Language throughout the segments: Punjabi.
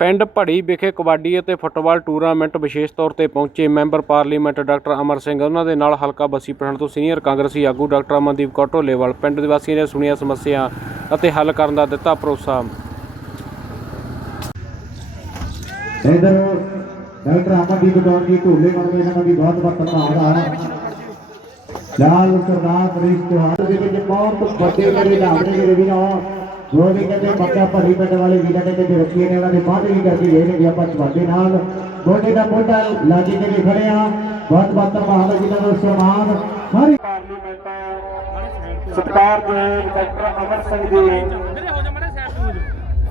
ਪਿੰਡ ਭੜੀ ਵਿਖੇ ਕਬੱਡੀ ਅਤੇ ਫੁੱਟਬਾਲ ਟੂਰਨਾਮੈਂਟ ਵਿਸ਼ੇਸ਼ ਤੌਰ ਤੇ ਪਹੁੰਚੇ member parliament doctor Amar Singh. ਉਹਨਾਂ ਦੇ ਨਾਲ ਹਲਕਾ ਬੱਸੀ ਪਠਾਣ ਤੋਂ ਸੀਨੀਅਰ ਕਾਂਗਰਸੀ ਆਗੂ ਡਾਕਟਰ ਅਮਨਦੀਪ ਕੌਰ ਢੋਲੇਵਾਲ, ਪਿੰਡ ਦੇ ਵਾਸੀਆਂ ਨੇ ਸੁਣੀਆਂ ਸਮੱਸਿਆ ਅਤੇ ਹੱਲ ਕਰਨ ਦਾ ਦਿੱਤਾ ਭਰੋਸਾ। ਇਧਰ ਡਾਕਟਰ ਅਮਨਦੀਪ ਕੌਰ ਜੀ ਢੋਲੇ ਵਾਲੇ ਇਹਨਾਂ ਦਾ ਬਹੁਤ ਬਹੁਤ ਧੰਨਵਾਦ। ਹੈ ਲਾਲ ਸਰਦਾਰ ਪ੍ਰੀਤ ਤਿਉਹਾਰ ਦੇ ਵਿੱਚ ਬਹੁਤ ਵੱਡੇ ਮੇਰੇ ਲਾਭੜੇ ਮੇਰੇ ਵੀ ਆ ਜੋ ਵੀ ਕਹਿੰਦੇ ਪੱਕਾ ਭਰੀ ਪਿੰਡ ਵਾਲੇ ਵੀਰਾਂ ਨੇ ਤੇ ਰੱਖੀਏ ਨੇ, ਉਹਨਾਂ ਦੇ ਬਾਅਦ ਵੀ ਕਰਕੇ ਗਏ ਨੇ ਵੀ ਆਪਾਂ ਤੁਹਾਡੇ ਨਾਲ ਮੋਢੇ ਦਾ ਮੋਢਾ ਲਾਗੇ ਕੇ ਖੜੇ ਆ ਬਹੁਤ ਬਹੁਤ ਧੰਨਵਾਦ ਹੈ ਜਿਨ੍ਹਾਂ ਨੂੰ ਸਨਮਾਨ। ਸਾਰੀ ਪਾਰਲੀਮੈਂਟ ਸਤਿਕਾਰਯੋਗ ਡਾਕਟਰ ਅਮਰ ਸਿੰਘ ਜੀ।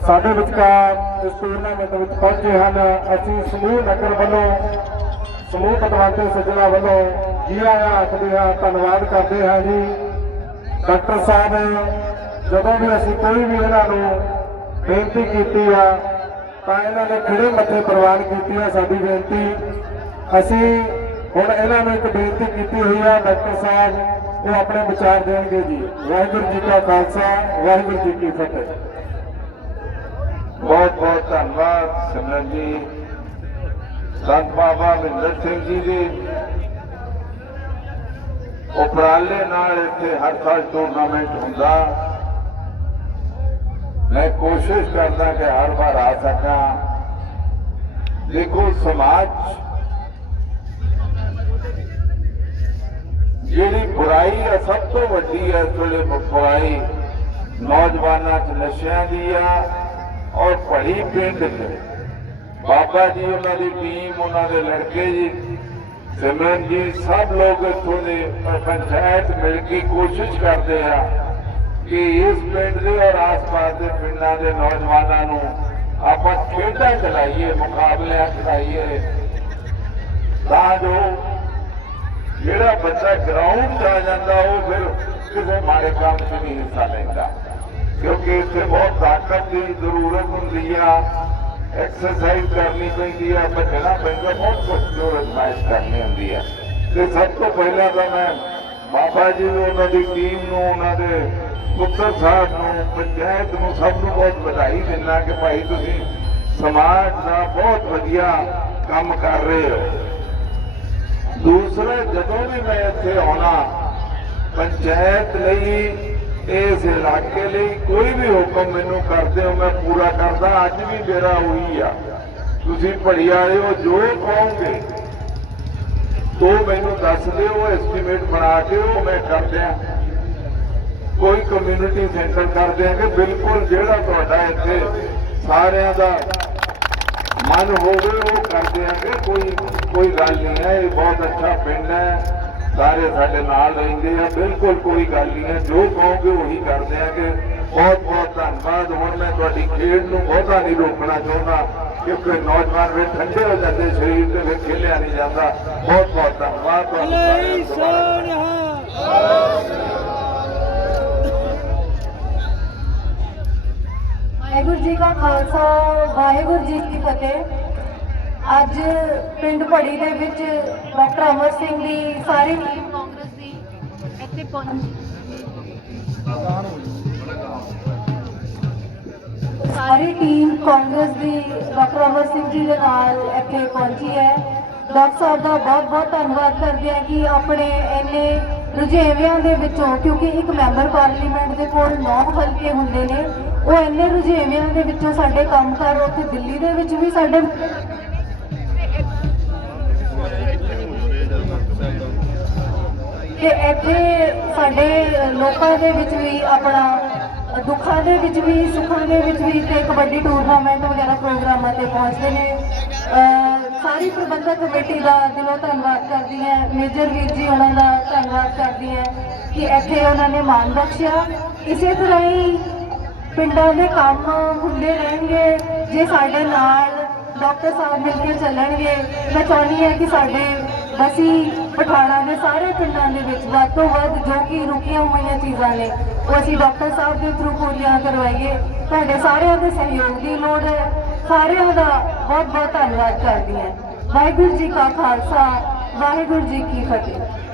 ਸਾਡੇ ਵਿਚਕਾਰ ਇਸ ਟੂਰਨਾਮੈਂਟ ਵਿੱਚ ਪਹੁੰਚੇ ਹਨ। ਅਸੀਂ ਸਮੂਹ ਨਗਰ ਵੱਲੋਂ, ਸਮੂਹ ਪਟਵਾਰੀ ਸੱਜਣਾ ਵੱਲੋਂ ਜੀ ਆਇਆਂ ਆਖਦੇ ਹਾਂ ਧੰਨਵਾਦ ਕਰਦੇ ਹਾਂ ਜੀ। ਡਾਕਟਰ ਸਾਹਿਬ ਜਦੋਂ ਵੀ ਅਸੀਂ ਕੋਈ ਵੀ ਇਹਨਾਂ ਨੂੰ ਬੇਨਤੀ ਕੀਤੀ ਆ, ਤਾਂ ਇਹਨਾਂ ਨੇ ਖੜੇ ਮੱਥੇ ਪ੍ਰਵਾਨ ਕੀਤੀ ਆ ਸਾਡੀ ਬੇਨਤੀ। ਅਸੀਂ ਹੁਣ ਇਹਨਾਂ ਨੂੰ ਇੱਕ ਬੇਨਤੀ ਕੀਤੀ ਹੋਈ ਆ, ਡਾਕਟਰ ਸਾਹਿਬ, ਉਹ ਆਪਣੇ ਵਿਚਾਰ ਦੇਣਗੇ ਜੀ। ਵਾਹਿਗੁਰੂ ਜੀ ਕਾ ਖਾਲਸਾ, ਵਾਹਿਗੁਰੂ ਜੀ ਕੀ ਫਤਿਹ। ਬਹੁਤ ਬਹੁਤ ਧੰਨਵਾਦ, ਸਿਮਰਨ ਜੀ। ਸੰਤ ਬਾਬਾ ਮਹਿੰਦਰ ਸਿੰਘ ਜੀ ਦੇ ਉਪਰਾਲੇ ਨਾਲ ਇੱਥੇ ਹਰ ਸਾਲ ਟੂਰਨਾਮੈਂਟ ਹੁੰਦਾ। ਮੈਂ ਕੋਸ਼ਿਸ਼ ਕਰਦਾ ਕਿ ਹਰ ਵਾਰ ਆ ਸਕਾਂ। ਦੇਖੋ, ਸਮਾਜ ਜਿਹੜੀ ਬੁਰਾਈ ਹੈ ਸਭ ਤੋਂ ਵੱਡੀ ਹੈ ਇਸ ਵੇਲੇ ਬੁਰਾਈ ਨੌਜਵਾਨਾਂ 'ਚ ਨਸ਼ਿਆਂ ਦੀ ਆ ਔਰ ਪੜੀ ਪਿੰਡ 'ਚ ਬਾਬਾ ਜੀ, ਉਹਨਾਂ ਦੀ ਟੀਮ, ਉਹਨਾਂ ਦੇ ਲੜਕੇ ਜੀ, ਸਿਮਰਨ ਜੀ, ਸਭ ਲੋਕ ਇੱਥੋਂ ਦੇ ਪੰਚਾਇਤ ਮਿਲ ਕੇ ਕੋਸ਼ਿਸ਼ ਕਰਦੇ ਆ ਕਿ ਇਸ ਪਿੰਡ ਦੇ ਔਰ ਆਸ-ਪਾਸ ਦੇ ਪਿੰਡਾਂ ਦੇ ਨੌਜਵਾਨਾਂ ਨੂੰ ਆਪਾਂ ਖੇਡਾਂ ਚਲਾਈਏ ਮੁਕਾਬਲਿਆਂ ਚਲਾਈਏ ਤਾਂ ਜੋ ਜਿਹੜਾ ਬੱਚਾ ਗਰਾਊਂਡ 'ਚ ਜਾਂਦਾ, ਉਹ ਫਿਰ ਕਿਸੇ ਮਾੜੇ ਕੰਮ 'ਚ ਨਹੀਂ ਹਿੱਸਾ ਲੈਂਦਾ। ਕਿਉਂਕਿ ਇੱਥੇ ਬਹੁਤ ਤਾਕਤ ਦੀ ਜ਼ਰੂਰਤ ਹੁੰਦੀ ਆ। ਐਕਸਰਸਾਈਜ਼ ਕਰਨੀ ਪੈਂਦੀ ਆ ਭੱਜਣਾ ਪੈਂਦਾ, ਬਹੁਤ ਕੁਝ ਜ਼ਰੂਰਤ ਕਰਨੀ ਹੁੰਦੀ ਆ। ਤੇ ਸਭ ਤੋਂ ਪਹਿਲਾਂ ਤਾਂ ਮੈਂ ਬਾਬਾ ਜੀ ਨੂੰ, ਉਹਨਾਂ ਦੀ ਟੀਮ ਨੂੰ, ਉਹਨਾਂ ਦੇ ਪੁੱਤਰ ਸਾਹਿਬ ਨੂੰ, ਪੰਚਾਇਤ ਨੂੰ ਸਭ ਨੂੰ ਬਹੁਤ ਵਧਾਈ ਦਿੰਦਾ ਕਿ ਭਾਈ ਤੁਸੀਂ ਸਮਾਜ ਦਾ ਬਹੁਤ ਵਧੀਆ ਕੰਮ ਕਰ ਰਹੇ ਹੋ। ਦੂਸਰਾ, ਜਦੋਂ ਵੀ ਮੈਂ ਇੱਥੇ ਆਉਣਾ, ਪੰਚਾਇਤ ਲਈ, ਇਸ ਇਲਾਕੇ ਲਈ ਕੋਈ ਵੀ ਹੁਕਮ ਮੈਨੂੰ ਕਰਦੇ ਹੋ, ਮੈਂ ਪੂਰਾ ਕਰਦਾ। ਅੱਜ ਵੀ ਮੇਰਾ ਉਹੀ ਆ। ਤੁਸੀਂ ਭੜੀ ਵਾਲੇ ਹੋ, ਜੋ ਕਹੋਗੇ। ਉਹ ਮੈਨੂੰ ਦੱਸ ਦਿਓ ਐਸਟੀਮੇਟ ਬਣਾ ਕੇ ਉਹ ਮੈਂ ਕਰ ਦਿਆਂ ਕੋਈ ਕਮਿਊਨਿਟੀ ਸੈਂਟਰ ਕਰ ਦਿਆਂਗੇ। ਬਿਲਕੁਲ ਜਿਹੜਾ ਤੁਹਾਡਾ ਇੱਥੇ ਸਾਰਿਆਂ ਦਾ ਮਨ ਹੋਵੇ, ਉਹ ਕਰ ਦਿਆਂਗੇ। ਕੋਈ ਕੋਈ ਗੱਲ ਨਹੀਂ ਹੈ। ਇਹ ਬਹੁਤ ਅੱਛਾ ਪਿੰਡ ਹੈ। ਸਾਰੇ ਸਾਡੇ ਨਾਲ ਰਹਿੰਦੇ ਆ। ਬਿਲਕੁਲ ਕੋਈ ਗੱਲ ਨਹੀਂ ਹੈ। ਜੋ ਕਹੋਗੇ ਉਹੀ ਕਰ ਦਿਆਂਗੇ। ਬਹੁਤ ਬਹੁਤ ਧੰਨਵਾਦ। ਹੁਣ ਮੈਂ ਤੁਹਾਡੀ ਖੇਡ ਨੂੰ ਬਹੁਤਾ ਨਹੀਂ ਰੋਕਣਾ ਚਾਹੁੰਦਾ। ਕਿਉਂਕਿ ਨੌਜਵਾਨ ਵੀ ਠੰਡੇ ਹੋ ਜਾਂਦੇ ਸਰੀਰ ਤੇ ਫਿਰ ਖੇਲਿਆ ਨਹੀਂ ਜਾਂਦਾ। ਬਹੁਤ ਬਹੁਤ ਧੰਨਵਾਦ ਵਾਹਿਗੁਰੂ ਜੀ ਕਾ ਖਾਲਸਾ ਵਾਹਿਗੁਰੂ ਜੀ ਕੀ ਫਤਿਹ। ਅੱਜ ਪਿੰਡ ਭੜੀ ਦੇ ਵਿੱਚ ਡਾਕਟਰ ਅਮਰ ਸਿੰਘ ਦੀ ਸਾਰੀ ਟੀਮ ਕਾਂਗਰਸ ਦੀ ਇੱਥੇ ਪਹੁੰਚੀ। ਸਾਰੀ ਟੀਮ ਕਾਂਗਰਸ ਦੀ, ਡਾਕਟਰ ਅਮਰ ਸਿੰਘ ਜੀ ਦੇ ਨਾਲ ਇੱਥੇ ਪਹੁੰਚੀ ਹੈ। ਡਾਕਟਰ ਸਾਹਿਬ ਦਾ ਬਹੁਤ ਬਹੁਤ ਧੰਨਵਾਦ ਕਰਦੇ ਹਾਂ ਕਿ ਆਪਣੇ ਇੰਨੇ ਰੁਝੇਵਿਆਂ ਦੇ ਵਿੱਚੋਂ, ਕਿਉਂਕਿ ਇੱਕ ਮੈਂਬਰ ਪਾਰਲੀਮੈਂਟ ਦੇ ਕੋਲ 9 ਹਲਕੇ ਹੁੰਦੇ ਨੇ, ਉਹ ਇੰਨੇ ਰੁਝੇਵਿਆਂ ਦੇ ਵਿੱਚੋਂ ਸਾਡੇ ਕੰਮਕਾਰ ਉੱਥੇ ਦਿੱਲੀ ਦੇ ਵਿੱਚ ਵੀ ਸਾਡੇ ਤੇ ਇੱਥੇ ਸਾਡੇ ਲੋਕਾਂ ਦੇ ਵਿੱਚ ਵੀ ਆਪਣਾ ਦੁੱਖਾਂ ਦੇ ਵਿੱਚ ਵੀ, ਸੁੱਖਾਂ ਦੇ ਵਿੱਚ ਵੀ ਤੇ ਕਬੱਡੀ ਟੂਰਨਾਮੈਂਟ ਵਗੈਰਾ ਪ੍ਰੋਗਰਾਮਾਂ ਤੇ ਪਹੁੰਚਦੇ ਨੇ। ਸਾਰੀ ਪ੍ਰਬੰਧਕ ਕਮੇਟੀ ਦਾ ਦਿਲੋਂ ਧੰਨਵਾਦ ਕਰਦੀ ਹੈ। ਮੇਜਰ ਵੀਰ ਜੀ ਉਹਨਾਂ ਦਾ ਧੰਨਵਾਦ ਕਰਦੀ ਹੈ ਕਿ ਇੱਥੇ ਉਹਨਾਂ ਨੇ ਮਾਣ ਬਖਸ਼ਿਆ। ਇਸੇ ਤਰ੍ਹਾਂ ਹੀ ਪਿੰਡਾਂ ਦੇ ਕੰਮ ਹੁੰਦੇ ਰਹਿਣਗੇ, ਜੇ ਸਾਡੇ ਨਾਲ ਡਾਕਟਰ ਸਾਹਿਬ ਮਿਲ ਕੇ ਚੱਲਣਗੇ, ਮੈਂ ਚਾਹੁੰਦੀ ਹਾਂ ਕਿ ਸਾਡੇ ਅਸੀਂ ਪਠਾਣਾ ਦੇ ਸਾਰੇ ਪਿੰਡਾਂ ਦੇ ਵਿੱਚ ਵੱਧ ਤੋਂ ਵੱਧ ਜੋ ਕਿ ਰੁਕੀਆਂ ਹੋਈਆਂ ਚੀਜ਼ਾਂ ਨੇ, ਉਹ ਅਸੀਂ ਡਾਕਟਰ ਸਾਹਿਬ ਦੇ ਥਰੂ ਪੂਰੀਆਂ ਕਰਵਾਈਏ। ਤੁਹਾਡੇ ਸਾਰਿਆਂ ਦੇ ਸਹਿਯੋਗ ਦੀ ਲੋੜ ਹੈ। ਸਾਰਿਆਂ ਦਾ ਬਹੁਤ ਬਹੁਤ ਧੰਨਵਾਦ ਕਰਦੀ ਹਾਂ। ਵਾਹਿਗੁਰੂ ਜੀ ਕਾ ਖਾਲਸਾ, ਵਾਹਿਗੁਰੂ ਜੀ ਕੀ ਫਤਿਹ।